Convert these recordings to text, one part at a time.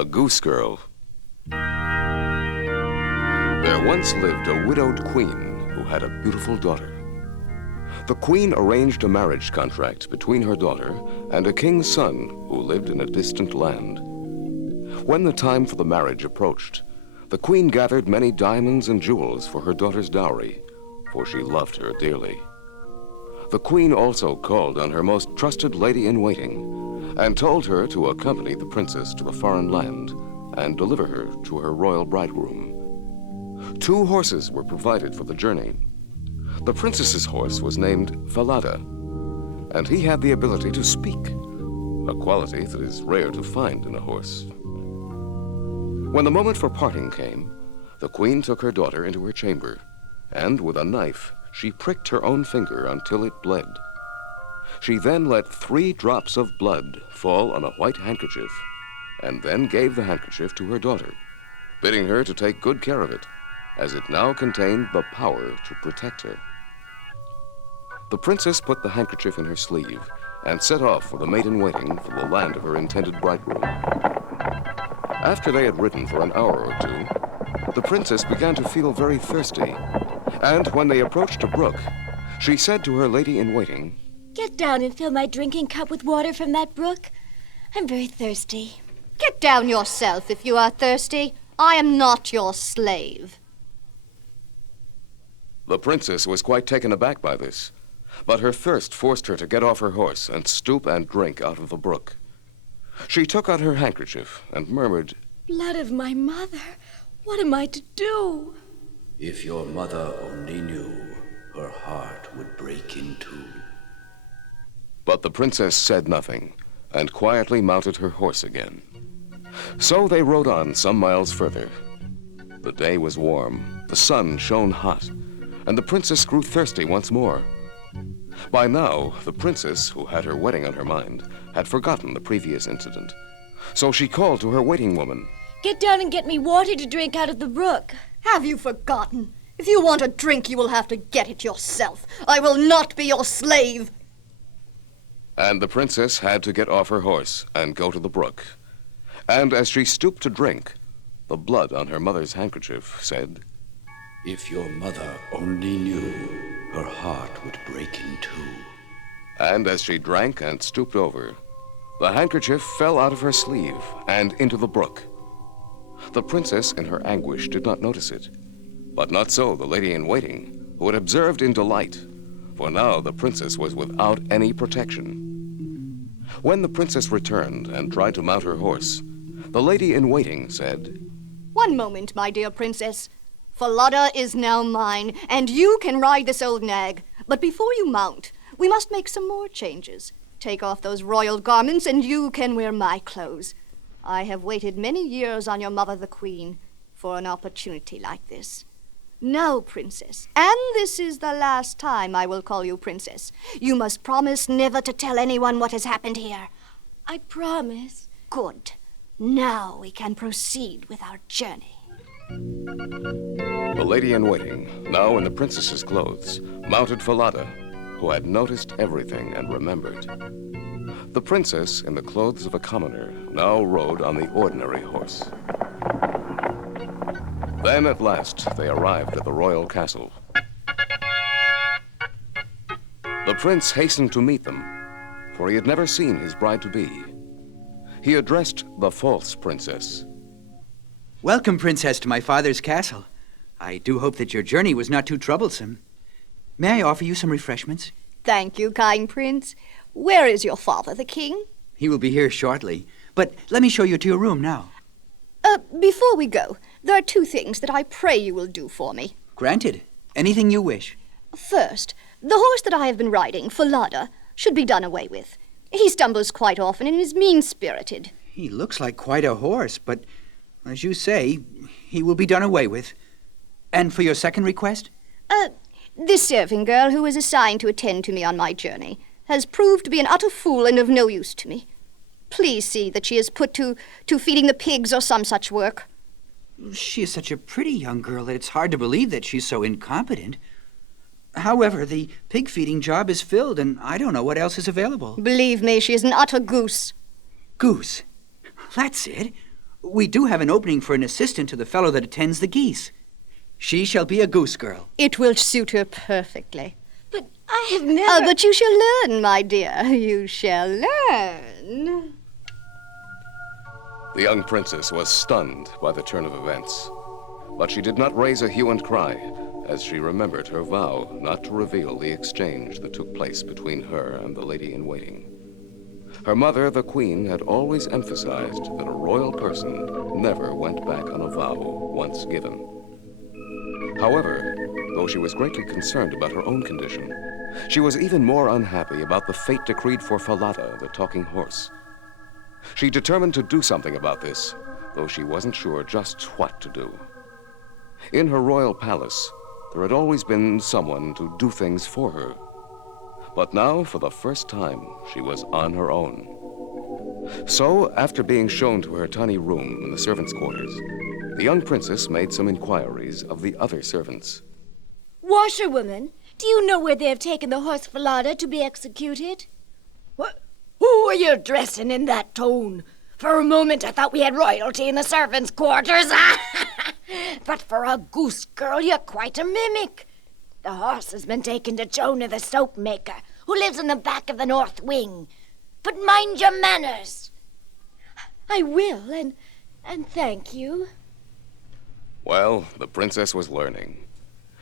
The Goose Girl. There once lived a widowed queen who had a beautiful daughter. The queen arranged a marriage contract between her daughter and a king's son who lived in a distant land. When the time for the marriage approached, the queen gathered many diamonds and jewels for her daughter's dowry, for she loved her dearly. The queen also called on her most trusted lady-in-waiting and told her to accompany the princess to a foreign land and deliver her to her royal bridegroom. 2 horses were provided for the journey. The princess's horse was named Falada, and he had the ability to speak, a quality that is rare to find in a horse. When the moment for parting came, the queen took her daughter into her chamber, and with a knife, she pricked her own finger until it bled. She then let 3 drops of blood fall on a white handkerchief, and then gave the handkerchief to her daughter, bidding her to take good care of it, as it now contained the power to protect her. The princess put the handkerchief in her sleeve and set off with a maid-in-waiting for the land of her intended bridegroom. After they had ridden for an hour or 2, the princess began to feel very thirsty, and when they approached a brook, she said to her lady-in-waiting, "Get down and fill my drinking cup with water from that brook. I'm very thirsty." Get down yourself if you are thirsty. I am not your slave. The princess was quite taken aback by this, but her thirst forced her to get off her horse and stoop and drink out of the brook. She took out her handkerchief and murmured, "Blood of my mother, what am I to do?" If your mother only knew, her heart would break in 2. But the princess said nothing and quietly mounted her horse again. So they rode on some miles further. The day was warm, the sun shone hot, and the princess grew thirsty once more. By now, the princess, who had her wedding on her mind, had forgotten the previous incident. So she called to her waiting woman, "Get down and get me water to drink out of the brook." Have you forgotten? If you want a drink, you will have to get it yourself. I will not be your slave. And the princess had to get off her horse and go to the brook. And as she stooped to drink, the blood on her mother's handkerchief said, If your mother only knew, her heart would break in 2. And as she drank and stooped over, the handkerchief fell out of her sleeve and into the brook. The princess, in her anguish, did not notice it, but not so the lady-in-waiting, who had observed in delight, for now the princess was without any protection. When the princess returned and tried to mount her horse, the lady-in-waiting said, One moment, my dear princess. Falada is now mine, and you can ride this old nag. But before you mount, we must make some more changes. Take off those royal garments, and you can wear my clothes. I have waited many years on your mother, the queen, for an opportunity like this. Now, princess, and this is the last time I will call you princess, you must promise never to tell anyone what has happened here. "I promise." Good. Now we can proceed with our journey. The lady-in-waiting, now in the princess's clothes, mounted Falada, who had noticed everything and remembered. The princess, in the clothes of a commoner, now rode on the ordinary horse. Then, at last, they arrived at the royal castle. The prince hastened to meet them, for he had never seen his bride-to-be. He addressed the false princess. Welcome, princess, to my father's castle. I do hope that your journey was not too troublesome. May I offer you some refreshments? Thank you, kind prince. Where is your father, the king? He will be here shortly, but let me show you to your room now. Before we go, there are 2 things that I pray you will do for me. Granted. Anything you wish. First, the horse that I have been riding, Falada, should be done away with. He stumbles quite often and is mean-spirited. He looks like quite a horse, but as you say, he will be done away with. And for your second request? This serving girl who is assigned to attend to me on my journey has proved to be an utter fool and of no use to me. Please see that she is put to feeding the pigs or some such work. She is such a pretty young girl that it's hard to believe that she's so incompetent. However, the pig-feeding job is filled, and I don't know what else is available. Believe me, she is an utter goose. Goose? That's it. We do have an opening for an assistant to the fellow that attends the geese. She shall be a goose girl. It will suit her perfectly. But I have never... But you shall learn, my dear. You shall learn. The young princess was stunned by the turn of events. But she did not raise a hue and cry, as she remembered her vow not to reveal the exchange that took place between her and the lady-in-waiting. Her mother, the queen, had always emphasized that a royal person never went back on a vow once given. However, though she was greatly concerned about her own condition, she was even more unhappy about the fate decreed for Falada, the talking horse. She determined to do something about this, though she wasn't sure just what to do. In her royal palace, there had always been someone to do things for her. But now, for the first time, she was on her own. So, after being shown to her tiny room in the servants' quarters, the young princess made some inquiries of the other servants. Washerwoman, do you know where they have taken the horse Falada to be executed? What? Who are you addressing in that tone? For a moment I thought we had royalty in the servants' quarters. But for a goose girl, you're quite a mimic. The horse has been taken to Jonah the soap maker, who lives in the back of the north wing. But mind your manners. I will, and thank you. Well, the princess was learning.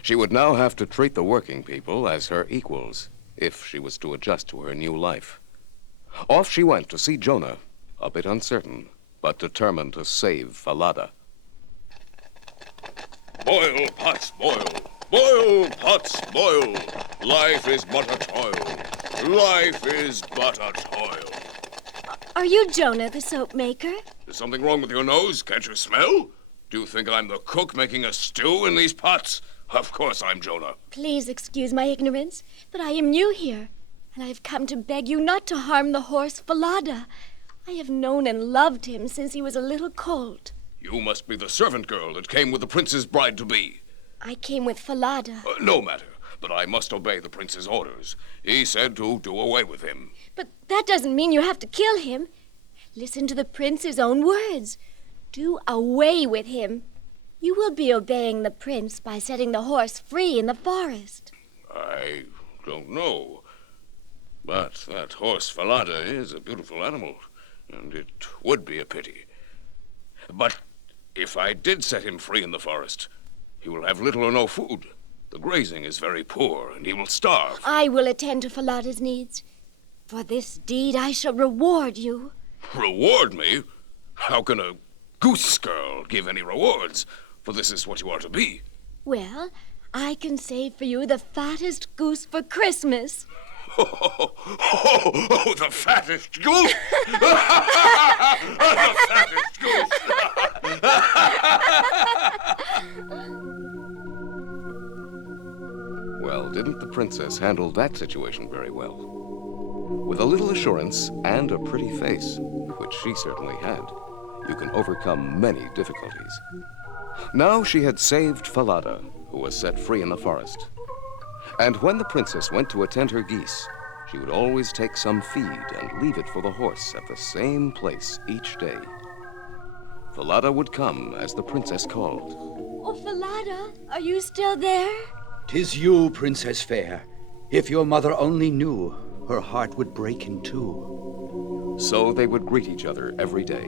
She would now have to treat the working people as her equals, if she was to adjust to her new life. Off she went to see Jonah, a bit uncertain, but determined to save Falada. Boil, pots, boil. Boil, pots, boil. Life is but a toil. Life is but a toil. Are you Jonah the soap maker? Is something wrong with your nose? Can't you smell? Do you think I'm the cook making a stew in these pots? Of course I'm Jonah. Please excuse my ignorance, but I am new here, and I have come to beg you not to harm the horse Falada. I have known and loved him since he was a little colt. You must be the servant girl that came with the prince's bride-to-be. I came with Falada. No matter, but I must obey the prince's orders. He said to do away with him. But that doesn't mean you have to kill him. Listen to the prince's own words. Do away with him. You will be obeying the prince by setting the horse free in the forest. I don't know. But that horse Falada is a beautiful animal, and it would be a pity. But if I did set him free in the forest, he will have little or no food. The grazing is very poor, and he will starve. I will attend to Falada's needs. For this deed I shall reward you. Reward me? How can a goose girl give any rewards? For this is what you are to be. Well, I can save for you the fattest goose for Christmas. Oh, the fattest goose! The fattest goose! Well, didn't the princess handle that situation very well? With a little assurance and a pretty face, which she certainly had, you can overcome many difficulties. Now she had saved Falada, who was set free in the forest. And when the princess went to attend her geese, she would always take some feed and leave it for the horse at the same place each day. Falada would come as the princess called. Oh, Falada, are you still there? 'Tis you, Princess Fair. If your mother only knew, her heart would break in two. So they would greet each other every day.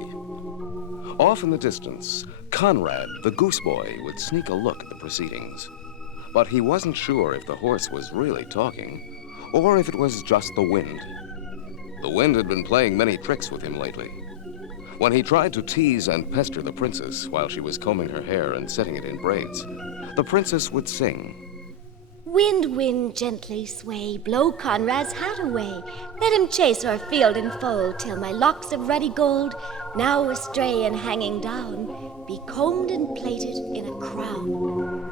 Off in the distance, Conrad, the goose boy, would sneak a look at the proceedings. But he wasn't sure if the horse was really talking, or if it was just the wind. The wind had been playing many tricks with him lately. When he tried to tease and pester the princess while she was combing her hair and setting it in braids, the princess would sing. Wind, wind, gently sway, blow Conrad's hat away. Let him chase o'er field and fold, till my locks of ruddy gold, now astray and hanging down, be combed and plaited in a crown.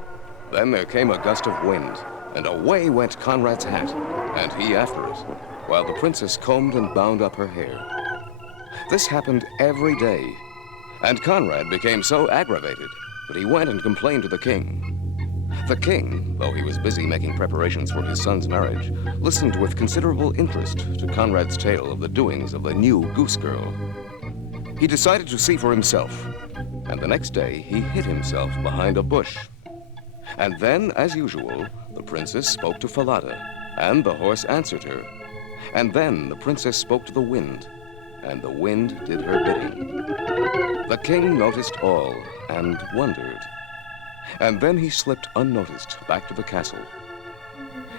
Then there came a gust of wind, and away went Conrad's hat, and he after it, while the princess combed and bound up her hair. This happened every day, and Conrad became so aggravated that he went and complained to the king. The king, though he was busy making preparations for his son's marriage, listened with considerable interest to Conrad's tale of the doings of the new goose girl. He decided to see for himself, and the next day he hid himself behind a bush. And then, as usual, the princess spoke to Falada, and the horse answered her. And then the princess spoke to the wind, and the wind did her bidding. The king noticed all and wondered. And then he slipped unnoticed back to the castle.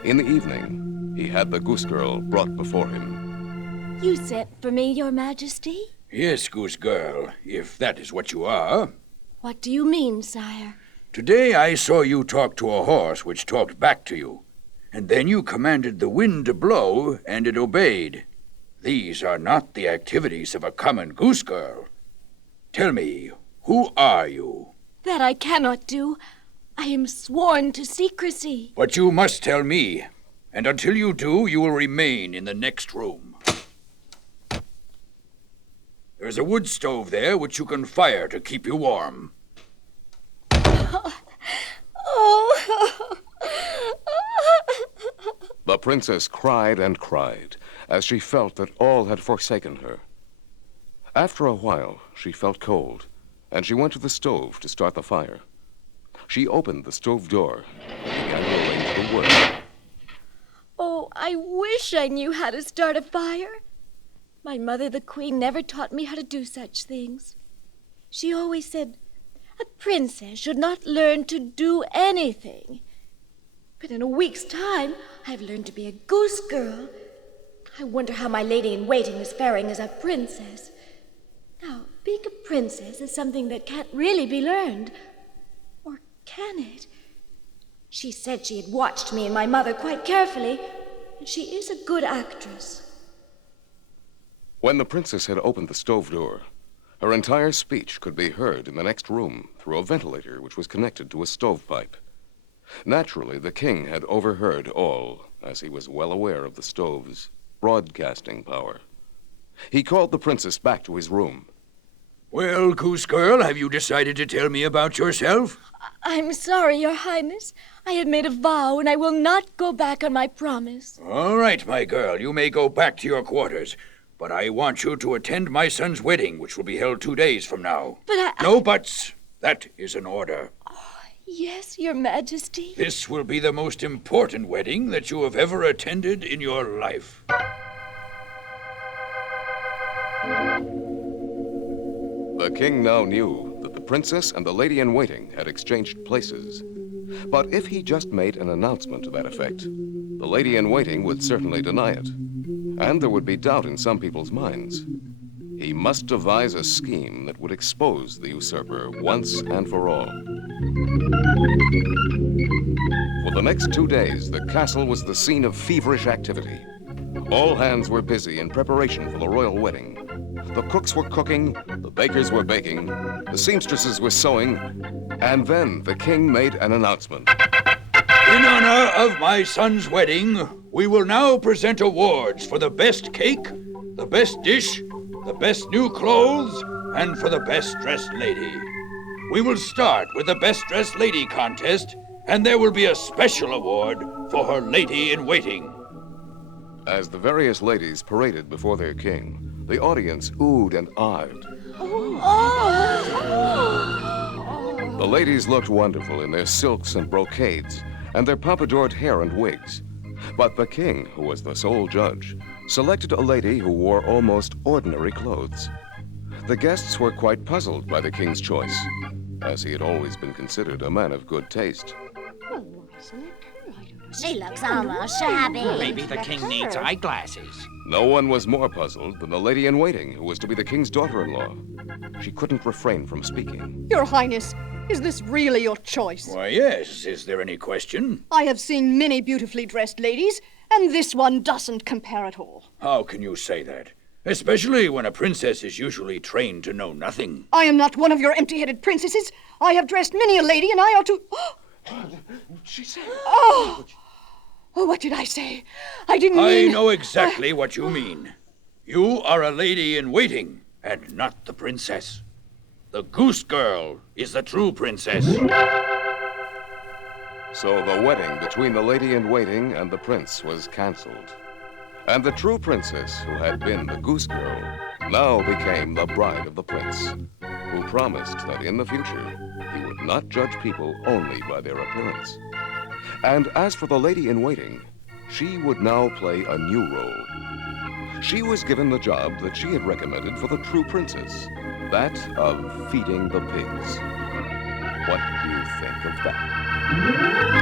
In the evening, he had the goose girl brought before him. You sent for me, Your Majesty? Yes, Goose Girl, if that is what you are. What do you mean, sire? Today I saw you talk to a horse which talked back to you, and then you commanded the wind to blow, and it obeyed. These are not the activities of a common goose girl. Tell me, who are you? That I cannot do. I am sworn to secrecy. But you must tell me, and until you do, you will remain in the next room. There's a wood stove there which you can fire to keep you warm. The princess cried and cried as she felt that all had forsaken her. After a while, she felt cold, and she went to the stove to start the fire. She opened the stove door and began to arrange the wood. Oh, I wish I knew how to start a fire. My mother, the queen, never taught me how to do such things. She always said, a princess should not learn to do anything. But in a week's time, I've learned to be a goose girl. I wonder how my lady-in-waiting is faring as a princess. Now, being a princess is something that can't really be learned. Or can it? She said she had watched me and my mother quite carefully, and she is a good actress. When the princess had opened the stove door, her entire speech could be heard in the next room through a ventilator which was connected to a stovepipe. Naturally, the king had overheard all, as he was well aware of the stove's broadcasting power. He called the princess back to his room. Well, Goose Girl, have you decided to tell me about yourself? I'm sorry, Your Highness. I had made a vow, and I will not go back on my promise. All right, my girl, you may go back to your quarters. But I want you to attend my son's wedding, which will be held 2 days from now. But No buts. That is an order. Yes, Your Majesty. This will be the most important wedding that you have ever attended in your life. The king now knew that the princess and the lady-in-waiting had exchanged places. But if he just made an announcement to that effect, the lady-in-waiting would certainly deny it. And there would be doubt in some people's minds. He must devise a scheme that would expose the usurper once and for all. For the next 2 days, the castle was the scene of feverish activity. All hands were busy in preparation for the royal wedding. The cooks were cooking, the bakers were baking, the seamstresses were sewing, and then the king made an announcement. In honor of my son's wedding, we will now present awards for the best cake, the best dish, the best new clothes, and for the best dressed lady. We will start with the best dressed lady contest, and there will be a special award for her lady-in-waiting. As the various ladies paraded before their king, the audience oohed and ahed. The ladies looked wonderful in their silks and brocades, and their pompadoured hair and wigs. But the king, who was the sole judge, selected a lady who wore almost ordinary clothes. The guests were quite puzzled by the king's choice, as he had always been considered a man of good taste. She looks almost shabby. Maybe the king needs eyeglasses. No one was more puzzled than the lady-in-waiting, who was to be the king's daughter-in-law. She couldn't refrain from speaking. Your Highness, is this really your choice? Why, yes. Is there any question? I have seen many beautifully dressed ladies, and this one doesn't compare at all. How can you say that? Especially when a princess is usually trained to know nothing. I am not one of your empty-headed princesses. I have dressed many a lady, and I ought to... She said... Oh, what did I say? I didn't I mean... know exactly what you mean. You are a lady-in-waiting, and not the princess. The Goose Girl is the true princess. So the wedding between the lady-in-waiting and the prince was cancelled. And the true princess, who had been the Goose Girl, now became the bride of the prince, who promised that in the future he would not judge people only by their appearance. And as for the lady-in-waiting, she would now play a new role. She was given the job that she had recommended for the true princess, that of feeding the pigs. What do you think of that?